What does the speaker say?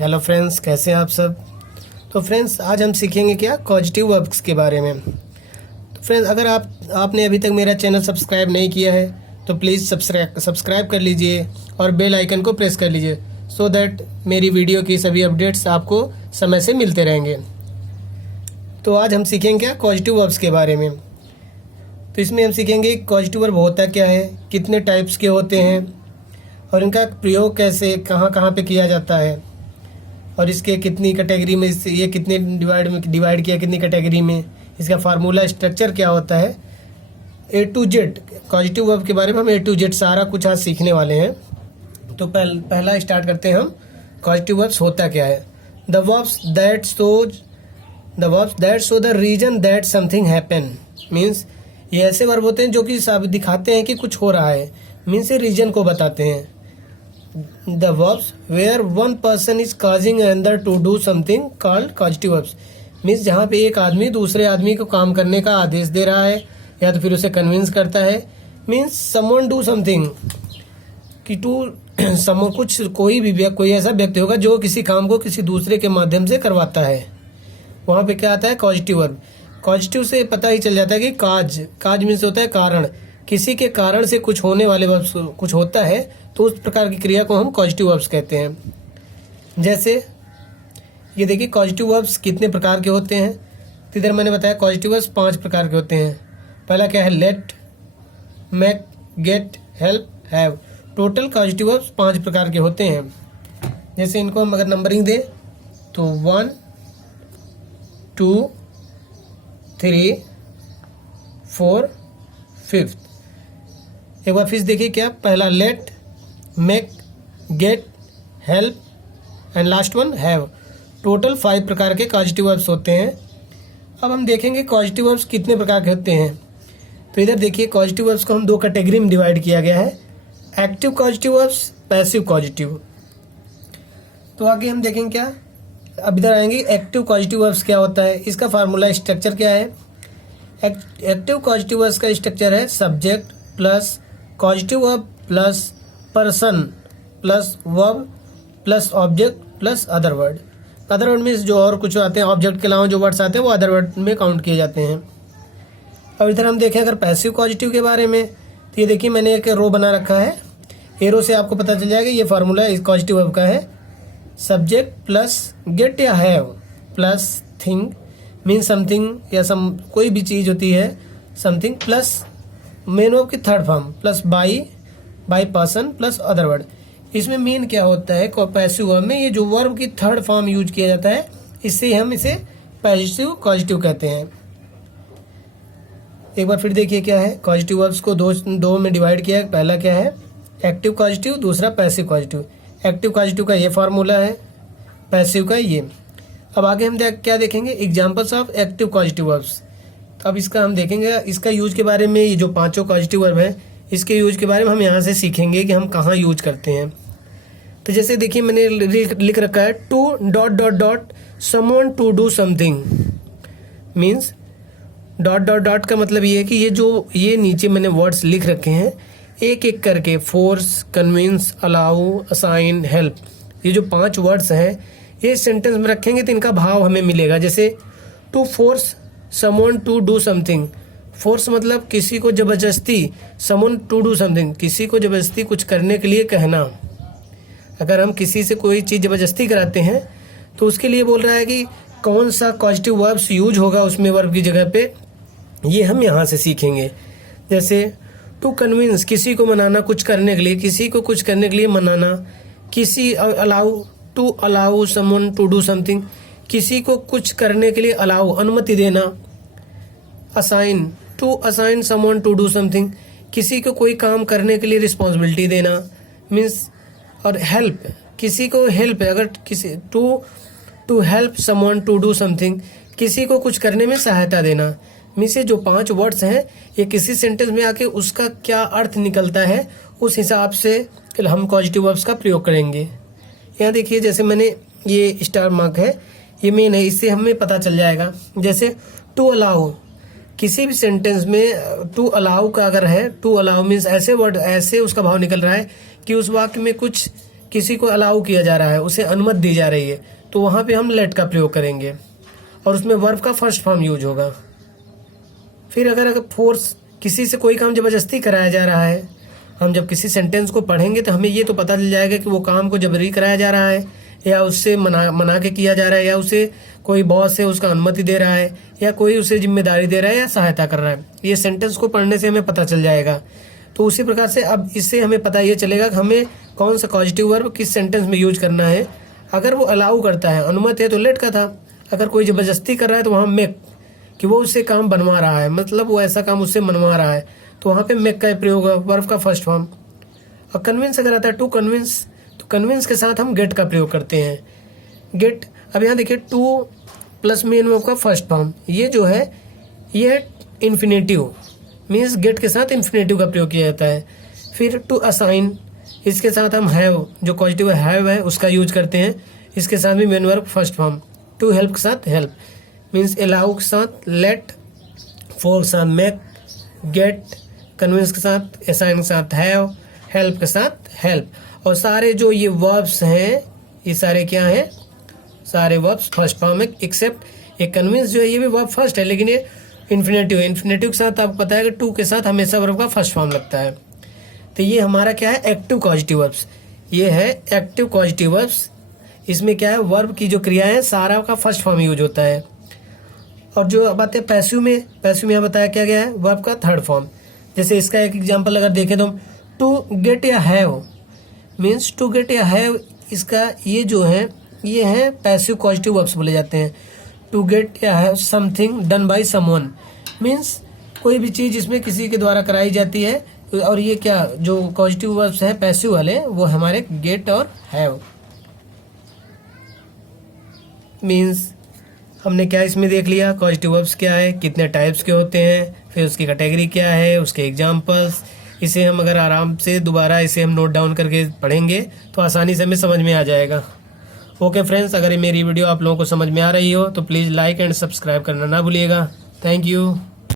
Hello friends, कैसे हैं आप सब। तो फ्रेंड्स, आज हम सीखेंगे क्या कॉजेटिव वर्ब्स के बारे में। तो फ्रेंड्स, अगर आपने अभी तक मेरा चैनल सब्सक्राइब नहीं किया है तो प्लीज़ सब्सक्राइब कर लीजिए और बेल आइकन को प्रेस कर लीजिए सो दैट मेरी वीडियो की सभी अपडेट्स आपको समय से मिलते रहेंगे। तो आज हम सीखेंगे क्या कॉजेटिव वर्ब्स के बारे में। तो इसमें हम सीखेंगे कॉजेटिव वर्ब होता क्या है, कितने टाइप्स के होते हैं और इनका प्रयोग कैसे कहाँ कहाँ पे किया जाता है और इसके कितनी कैटेगरी में ये कितने डिवाइड किया कितनी कैटेगरी में, इसका फार्मूला स्ट्रक्चर क्या होता है। ए टू जेड पॉजिटिव वर्ब के बारे में हम ए टू जेड सारा कुछ आज सीखने वाले हैं। तो पहला स्टार्ट करते हैं हम पॉजिटिव वर्ब्स होता क्या है। The verbs that show the reason that something happen means ये ऐसे वर्ब होते हैं जो कि दिखाते हैं कि कुछ हो रहा है, मीन्स ये रीजन को बताते हैं। The verbs where one person is causing another to do something called causative verbs means जहाँ पे एक आदमी दूसरे आदमी को काम करने का आदेश दे रहा है या तो फिर उसे कन्विंस करता है। मीन्स someone do something कि कोई ऐसा व्यक्ति होगा जो किसी काम को किसी दूसरे के माध्यम से करवाता है। वहाँ पे क्या आता है कॉजेटिव वर्ब। कॉजेटिव से पता ही चल जाता है कि काज मीन्स होता है कारण, किसी के कारण से कुछ होने वाले वर्ब्स कुछ होता है तो उस प्रकार की क्रिया को हम कॉजेटिव वर्ब्स कहते हैं। जैसे ये देखिए कॉजेटिव वर्ब्स कितने प्रकार के होते हैं। तो इधर मैंने बताया कॉजेटिव वर्ब्स 5 प्रकार के होते हैं। पहला क्या है let, make, get, help, have. Total causative verbs 5 प्रकार के होते हैं। जैसे इनको हम अगर नंबरिंग दें तो 1 2 3 4 5। एक बार फिर देखिए क्या, पहला let, make, get, help and last one have. Total 5 प्रकार के कॉजेटिव वर्ब्स होते हैं। अब हम देखेंगे कॉजेटिव वर्ब्स कितने प्रकार के होते हैं। तो इधर देखिए कॉजेटिव वर्ब्स को हम 2 कैटेगरी में डिवाइड किया गया है, active causative verbs, passive causative. तो आगे हम देखेंगे क्या, अब इधर आएंगे एक्टिव कॉजेटिव वर्ब्स क्या होता है, इसका फार्मूला स्ट्रक्चर क्या है। एक्टिव कॉजेटिव वर्ब्स का स्ट्रक्चर है subject plus causative verb plus person plus verb plus object plus other word. Other word means जो और कुछ आते हैं, ऑब्जेक्ट के अलावा जो वर्ड्स आते हैं वो अदर वर्ड में काउंट किए जाते हैं। और इधर हम देखें अगर पैसिव कॉजेटिव के बारे में तो ये देखिए मैंने एक रो बना रखा है। एरो से आपको पता चल जाएगा ये फार्मूला इस कॉजेटिव वर्ब का है। सब्जेक्ट प्लस गेट या have plus thing mean something या कोई भी चीज़ होती है समथिंग प्लस मेन वर्ब की third form plus by person plus other word. इसमें मेन क्या होता है पैसिव वर्ब में, ये जो वर्ब की थर्ड फॉर्म यूज किया जाता है इससे हम इसे पैसिव कॉजेटिव कहते हैं। एक बार फिर देखिए क्या है, कॉजेटिव वर्ब्स को दो में डिवाइड किया है। पहला क्या है एक्टिव कॉजेटिव, दूसरा पैसिव कॉजेटिव। एक्टिव कॉजेटिव का ये फार्मूला है, पैसिव का ये। अब आगे हम क्या देखेंगे examples of active causative verbs. अब इसका हम देखेंगे इसका यूज के बारे में, ये जो 5 कॉजेटिव वर्ब हैं इसके यूज के बारे में हम यहाँ से सीखेंगे कि हम कहाँ यूज करते हैं। तो जैसे देखिए मैंने लिख रखा है to ... someone to do something means ... का मतलब ये है कि ये नीचे मैंने वर्ड्स लिख रखे हैं एक एक करके, force, convince, allow, assign, help. ये जो 5 वर्ड्स हैं ये सेंटेंस में रखेंगे तो इनका भाव हमें मिलेगा। जैसे to force someone to do something, force मतलब किसी को जबरदस्ती, समवन टू डू समथिंग किसी को जबरदस्ती कुछ करने के लिए कहना। अगर हम किसी से कोई चीज़ जबरदस्ती कराते हैं तो उसके लिए बोल रहा है कि कौन सा पॉजिटिव वर्ब्स यूज होगा उसमें वर्ब की जगह पे, ये हम यहाँ से सीखेंगे। जैसे टू कन्विंस किसी को मनाना कुछ करने के लिए, किसी को कुछ करने के लिए मनाना। किसी allow, to allow someone to do something किसी को कुछ करने के लिए अलाउ अनुमति देना। Assign, to assign someone to do something किसी को कोई काम करने के लिए रिस्पॉन्सिबिलिटी देना मीन्स। और हेल्प किसी को हेल्प, अगर किसी to help someone to do something किसी को कुछ करने में सहायता देना। मीन्स ये जो 5 वर्ड्स हैं ये किसी सेंटेंस में आके उसका क्या अर्थ निकलता है उस हिसाब से हम पॉजिटिव वर्ब्स का प्रयोग करेंगे। यहाँ देखिए जैसे मैंने ये स्टार मार्क है ये मेन है, इससे हमें पता चल जाएगा। जैसे टू अलाउ किसी भी सेंटेंस में टू अलाउ का अगर है, टू अलाउ मीन्स ऐसे वर्ड ऐसे उसका भाव निकल रहा है कि उस वाक्य में कुछ किसी को अलाउ किया जा रहा है, उसे अनुमति दी जा रही है, तो वहाँ पे हम लेट का प्रयोग करेंगे और उसमें वर्ब का फर्स्ट फॉर्म यूज होगा। फिर अगर फोर्स, किसी से कोई काम जबरदस्ती कराया जा रहा है, हम जब किसी सेंटेंस को पढ़ेंगे तो हमें ये तो पता चल जाएगा कि वो काम को जबरी कराया जा रहा है या उससे मना के किया जा रहा है, या उसे कोई बॉस है उसका अनुमति दे रहा है, या कोई उसे जिम्मेदारी दे रहा है या सहायता कर रहा है। ये सेंटेंस को पढ़ने से हमें पता चल जाएगा। तो उसी प्रकार से अब इससे हमें पता ये चलेगा कि हमें कौन सा पॉजिटिव वर्ब किस सेंटेंस में यूज करना है। अगर वो अलाउ करता है, अनुमति है, तो लेट का था। अगर कोई जबरदस्ती कर रहा है तो वहाँ मेक, कि वो उससे काम बनवा रहा है, मतलब वो ऐसा काम उससे मनवा रहा है, तो वहाँ पे मेक का प्रयोग है, वर्ब का फर्स्ट फॉर्म। और कन्विंस अगर आता है टू कन्विंस, तो कन्विंस के साथ हम गेट का प्रयोग करते हैं। गेट, अब यहाँ देखिए टू प्लस मेन वर्ब का फर्स्ट फॉर्म, ये जो है ये है इन्फिनेटिव, मीन्स गेट के साथ इन्फिनेटिव का प्रयोग किया जाता है। फिर टू असाइन, इसके साथ हम हैव, जो पॉजिटिव हैव है उसका यूज करते हैं, इसके साथ भी main verb first form. To help के साथ हेल्प, मीन्स अलाउ के साथ लेट, फॉर के साथ मेक, गेट, कन्विंस के साथ, असाइन के साथ हैव, हेल्प के साथ हेल्प। और सारे जो ये वर्ब्स हैं ये सारे क्या हैं, सारे वर्ब्स फर्स्ट फॉर्म है, एक्सेप्ट ये कन्विंस जो है ये भी वर्ब फर्स्ट है, लेकिन ये इन्फिनेटिव है। इन्फिनेटिव के साथ आपको पता है कि टू के साथ हमेशा वर्ब का फर्स्ट फॉर्म लगता है। तो ये हमारा क्या है, एक्टिव पॉजिटिव वर्ब्स। ये है एक्टिव पॉजिटिव वर्ब्स। इसमें क्या है, वर्ब की जो क्रिया है सारा का फर्स्ट फॉर्म यूज होता है। और जो बात है पैसिव में, पैसिव में यहाँ बताया क्या गया है, वर्ब का थर्ड फॉर्म। जैसे इसका एक एग्जांपल अगर देखें तो टू गेट या हैव, मीन्स टू गेट या हैव, इसका ये जो है ये है पैसिव पॉजिटिव वर्ब्स बोले जाते हैं। टू गेट या have something done by someone, means कोई भी चीज इसमें किसी के द्वारा कराई जाती है। और ये क्या जो पॉजिटिव वर्ब्स है पैसिव वाले वो हमारे गेट और हैव। मीन्स हमने क्या इसमें देख लिया, पॉजिटिव वर्ब्स क्या है, कितने टाइप्स के होते हैं, फिर उसकी कैटेगरी क्या है, उसके एग्जांपल्स। इसे हम अगर आराम से दोबारा इसे हम नोट डाउन करके पढ़ेंगे तो आसानी से हमें समझ में आ जाएगा। ओके फ्रेंड्स, अगर ये मेरी वीडियो आप लोगों को समझ में आ रही हो तो प्लीज़ लाइक एंड सब्सक्राइब करना ना भूलिएगा। Thank you.